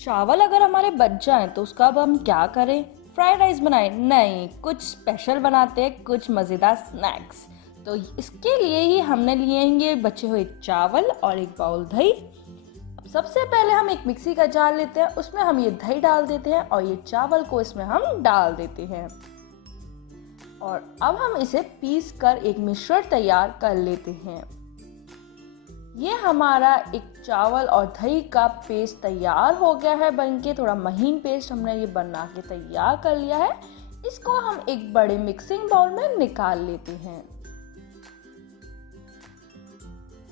चावल अगर हमारे बच जाएं तो उसका अब हम क्या करें? फ्राइड राइस बनाएं? नहीं, कुछ स्पेशल बनाते हैं, कुछ मज़ेदार स्नैक्स। तो इसके लिए ही हमने लिए हैं ये बचे हुए चावल और एक बाउल दही। अब सबसे पहले हम एक मिक्सी का जार लेते हैं, उसमें हम ये दही डाल देते हैं और ये चावल को इसमें हम डाल देते हैं और अब हम इसे पीस कर एक मिश्रण तैयार कर लेते हैं। ये हमारा एक चावल और दही का पेस्ट तैयार हो गया है बनके, थोड़ा महीन पेस्ट हमने ये बना के तैयार कर लिया है। इसको हम एक बड़े मिक्सिंग बाउल में निकाल लेते हैं।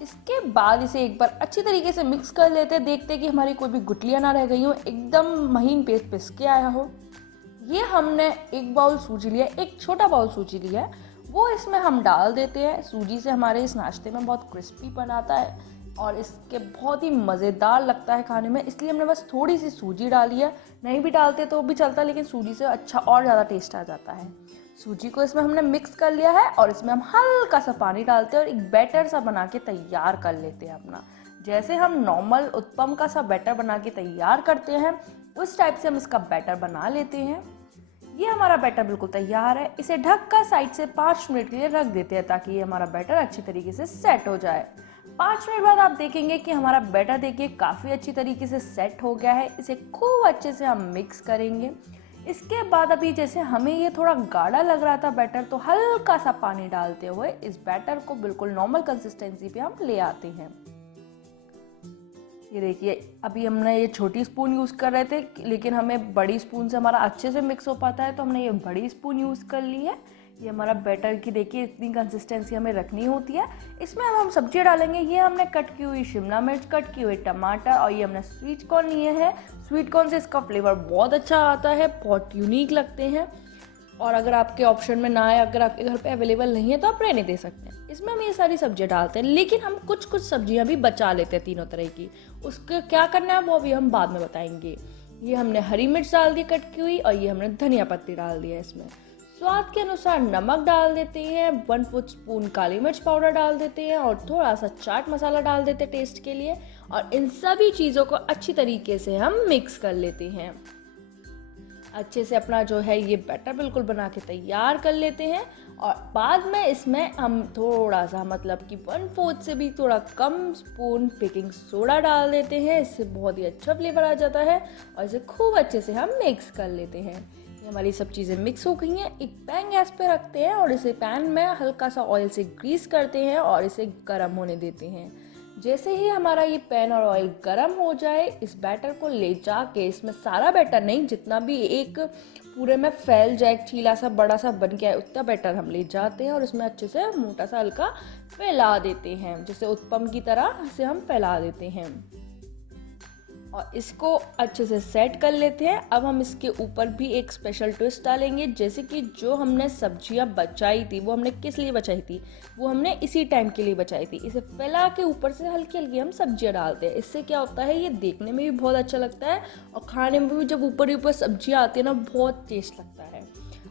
इसके बाद इसे एक बार अच्छी तरीके से मिक्स कर लेते हैं, देखते हैं कि हमारी कोई भी गुठलियां ना रह गई हो, एकदम महीन पेस्ट पिस के आया हो। ये हमने एक बाउल सूजी लिया, एक छोटा बाउल सूजी लिया है, वो इसमें हम डाल देते हैं। सूजी से हमारे इस नाश्ते में बहुत क्रिस्पी बनाता है और इसके बहुत ही मज़ेदार लगता है खाने में, इसलिए हमने बस थोड़ी सी सूजी डाली है। नहीं भी डालते तो भी चलता, लेकिन सूजी से अच्छा और ज़्यादा टेस्ट आ जाता है। सूजी को इसमें हमने मिक्स कर लिया है और इसमें हम हल्का सा पानी डालते हैं और एक बैटर सा बना के तैयार कर लेते हैं अपना। जैसे हम नॉर्मल उत्पम का सा बैटर बना के तैयार करते हैं, उस टाइप से हम इसका बैटर बना लेते हैं। ये हमारा बैटर बिल्कुल तैयार है। इसे ढककर साइड से 5 मिनट के लिए रख देते हैं ताकि ये हमारा बैटर अच्छी तरीके से सेट हो जाए। 5 मिनट बाद आप देखेंगे कि हमारा बैटर देखिए काफ़ी अच्छी तरीके से सेट हो गया है। इसे खूब अच्छे से हम मिक्स करेंगे। इसके बाद अभी जैसे हमें ये थोड़ा गाढ़ा लग रहा था बैटर, तो हल्का सा पानी डालते हुए इस बैटर को बिल्कुल नॉर्मल कंसिस्टेंसी पे हम ले आते हैं। ये देखिए, अभी हमने ये छोटी स्पून यूज़ कर रहे थे, लेकिन हमें बड़ी स्पून से हमारा अच्छे से मिक्स हो पाता है, तो हमने ये बड़ी स्पून यूज़ कर ली है। ये हमारा बैटर की देखिए इतनी कंसिस्टेंसी हमें रखनी होती है। इसमें अब हम सब्जियां डालेंगे। ये हमने कट की हुई शिमला मिर्च, कट की हुई टमाटर और ये हमने स्वीट कॉर्न लिए हैं। स्वीट कॉर्न से इसका फ्लेवर बहुत अच्छा आता है, बहुत यूनिक लगते हैं। और अगर आपके ऑप्शन में ना आए, अगर आपके घर पे अवेलेबल नहीं है तो आप रहने दे सकते हैं। इसमें हम ये सारी सब्जियां डालते हैं, लेकिन हम कुछ कुछ सब्जियां भी बचा लेते हैं तीनों तरह की। उसके क्या करना है वो अभी हम बाद में बताएंगे। ये हमने हरी मिर्च डाल दी कट की हुई और ये हमने धनिया पत्ती डाल दिया। इसमें स्वाद के अनुसार नमक डाल देते हैं, 1/4 स्पून काली मिर्च पाउडर डाल देते हैं और थोड़ा सा चाट मसाला डाल देते हैं टेस्ट के लिए। और इन सभी चीज़ों को अच्छी तरीके से हम मिक्स कर लेते हैं। अच्छे से अपना जो है ये बैटर बिल्कुल बना के तैयार कर लेते हैं और बाद में इसमें हम थोड़ा सा मतलब कि 1/4 से भी थोड़ा कम स्पून बेकिंग सोडा डाल देते हैं। इससे बहुत ही अच्छा फ्लेवर आ जाता है और इसे खूब अच्छे से हम मिक्स कर लेते हैं। ये हमारी सब चीज़ें मिक्स हो गई हैं। एक पैन गैस पे रखते हैं और इसे पैन में हल्का सा ऑयल से ग्रीस करते हैं और इसे गर्म होने देते हैं। जैसे ही हमारा ये पैन और ऑयल गर्म हो जाए, इस बैटर को ले जाके, इसमें सारा बैटर नहीं, जितना भी एक पूरे में फैल जाए, चीला सा बड़ा सा बन गया है, उतना बैटर हम ले जाते हैं और इसमें अच्छे से मोटा सा हल्का फैला देते हैं। जैसे उत्पम की तरह इसे हम फैला देते हैं और इसको अच्छे से सेट कर लेते हैं। अब हम इसके ऊपर भी एक स्पेशल ट्विस्ट डालेंगे, जैसे कि जो हमने सब्जियां बचाई थी, वो हमने किस लिए बचाई थी? वो हमने इसी टाइम के लिए बचाई थी। इसे फैला के ऊपर से हल्की हल्की हम सब्जियां डालते हैं। इससे क्या होता है, ये देखने में भी बहुत अच्छा लगता है और खाने में भी जब ऊपर ही ऊपर सब्जियां आती है ना, बहुत टेस्ट लगता है।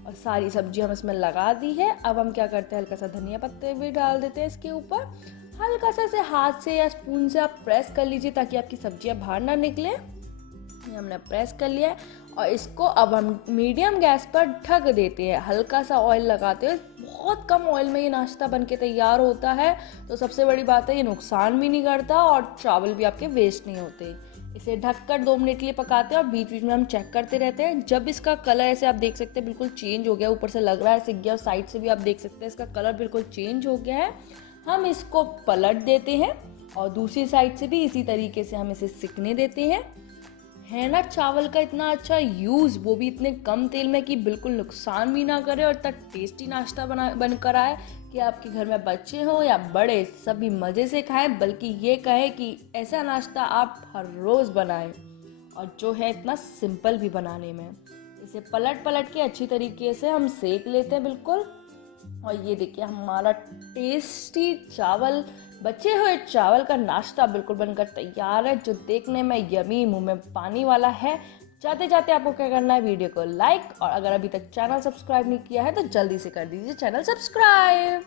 और सारी सब्जियां हम इसमें लगा दी है। अब हम क्या करते हैं, हल्का सा धनिया पत्ते भी डाल देते हैं इसके ऊपर। हल्का सा इसे हाथ से या स्पून से आप प्रेस कर लीजिए ताकि आपकी सब्जियां बाहर ना निकले। ये हमने प्रेस कर लिया है और इसको अब हम मीडियम गैस पर ढक देते हैं, हल्का सा ऑयल लगाते हुए। बहुत कम ऑयल में ये नाश्ता बनके तैयार होता है, तो सबसे बड़ी बात है ये नुकसान भी नहीं करता और चावल भी आपके वेस्ट नहीं होते। इसे ढककर 2 मिनट के लिए पकाते हैं और बीच बीच में हम चेक करते रहते हैं। जब इसका कलर ऐसे आप देख सकते हैं बिल्कुल चेंज हो गया, ऊपर से लग रहा है सिक गया, साइड से भी आप देख सकते हैं इसका कलर बिल्कुल चेंज हो गया है, हम इसको पलट देते हैं और दूसरी साइड से भी इसी तरीके से हम इसे सिकने देते हैं। है ना चावल का इतना अच्छा यूज़, वो भी इतने कम तेल में कि बिल्कुल नुकसान भी ना करे और इतना टेस्टी नाश्ता बनकर आए कि आपके घर में बच्चे हों या बड़े, सभी मज़े से खाएं। बल्कि ये कहें कि ऐसा नाश्ता आप हर रोज़ बनाएं और जो है इतना सिंपल भी बनाने में। इसे पलट पलट के अच्छी तरीके से हम सेक लेते हैं बिल्कुल। और ये देखिए हमारा टेस्टी चावल, बचे हुए चावल का नाश्ता बिल्कुल बनकर तैयार है, जो देखने में यमी, मुंह में पानी वाला है। जाते जाते आपको क्या करना है, वीडियो को लाइक और अगर अभी तक चैनल सब्सक्राइब नहीं किया है तो जल्दी से कर दीजिए चैनल सब्सक्राइब।